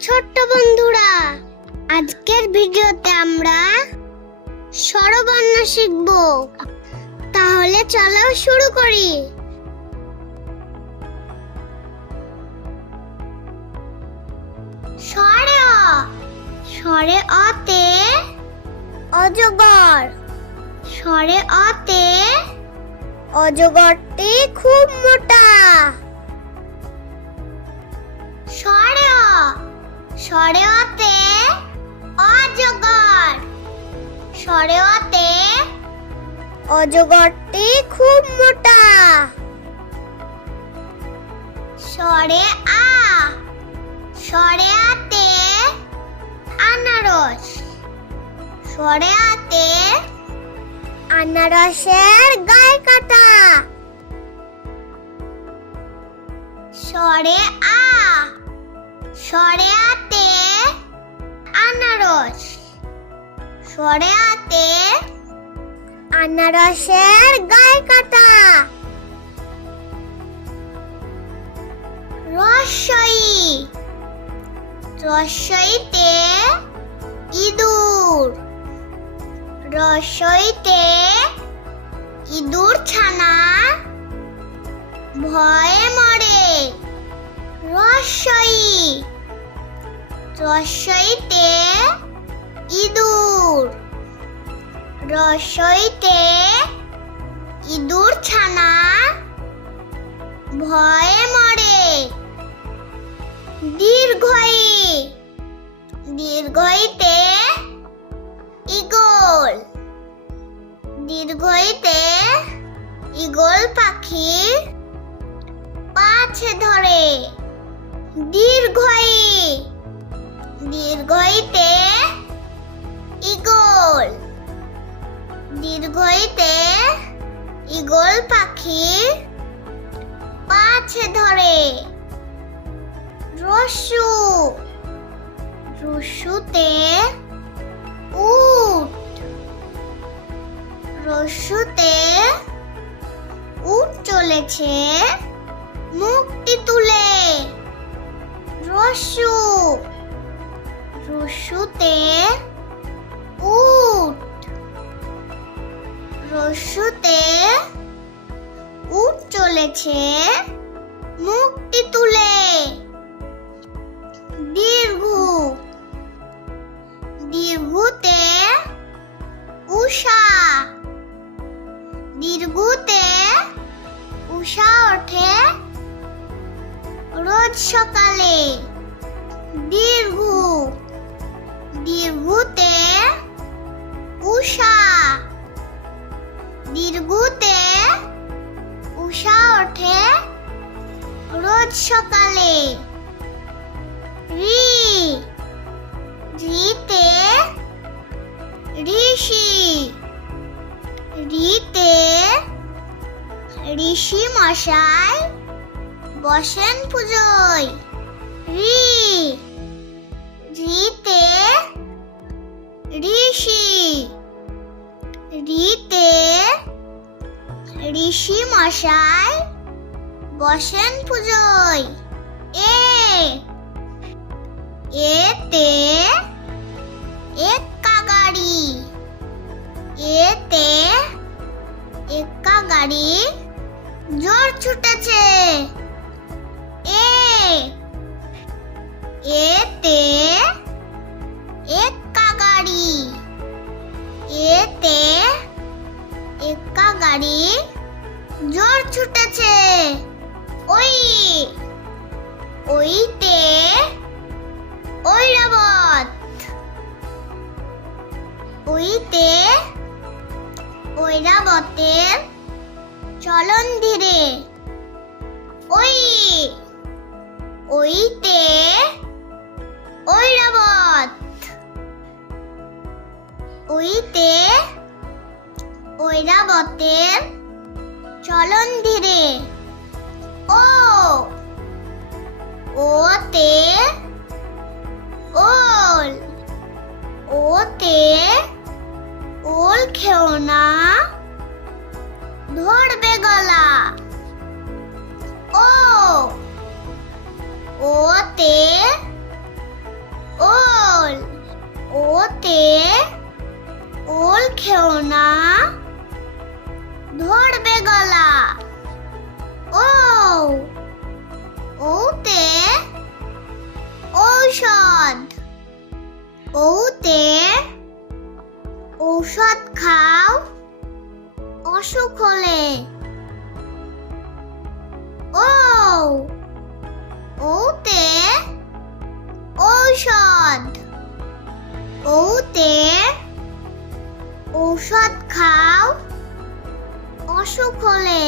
ছোট্ট বন্ধুরা, আজকের ভিডিওতে আমরা স্বরবর্ণ শিখব। তাহলে চলো শুরু করি। স্বরে অ। স্বরে অতে অজগর। স্বরে অতে অজগরটি খুব মোটা। স্বরে অ স্বরে অতে অজগর। স্বরে অতে অজগরটি খুব মোটা। স্বরে আ। স্বরে আতে আনারস। স্বরে আতে আনারসের গায়ে কাটা। স্বরে আ। স্বরে স্বরে আতে আনারসের গায়ে কাটা। রসই। রসইতে ইঁদুর। রসইতে ইঁদুর ছানা। ভয়ে মরে। রসই। রসইতে ইঁদুর। রসইতে ইঁদুর ছানা ভয়ে মরে। দীর্ঘই, দীর্ঘইতে ইগল দীর্ঘইতে ইগল পাখি পাছে ধরে। দীর্ঘই, দীর্ঘইতে দীর্ঘইতে ইগল পাখি পাছে ধরে। রসু, রসুতে উট রসুতে উট চলেছে মুক্তি তুলে। রস্যু রস্যুতে রস্যুতে উট চলেছে মুক্তি তুলে। দীর্ঘ, দীর্ঘতে উষা। দীর্ঘতে উষা ওঠে রোজ সকালে। দীর্ঘ, দীর্ঘতে উষা। রোজ সকালে রি, রিতে ঋষি রিতে ঋষি মশাই বসেন পুজোয়। রি, রিতে ঋষি রিতে ঋষি মশাই বসেন পুজোয়। এ এতে এক্কা গাড়ি এতে এক্কা গাড়ি জোর ছুটেছে। ওইতে ঐরাবত। ওইতে ঐরাবতের চলন ধীরে। ওই ওইতে ঐরাবত। ওইতে ঐরাবতের চলন ধীরে। ও ওতে ওল ওতে ঔষধ খাও অসুখ হলে। ও ওতে ঔষধ। ওতে ঔষধ খাও অসুখ হলে।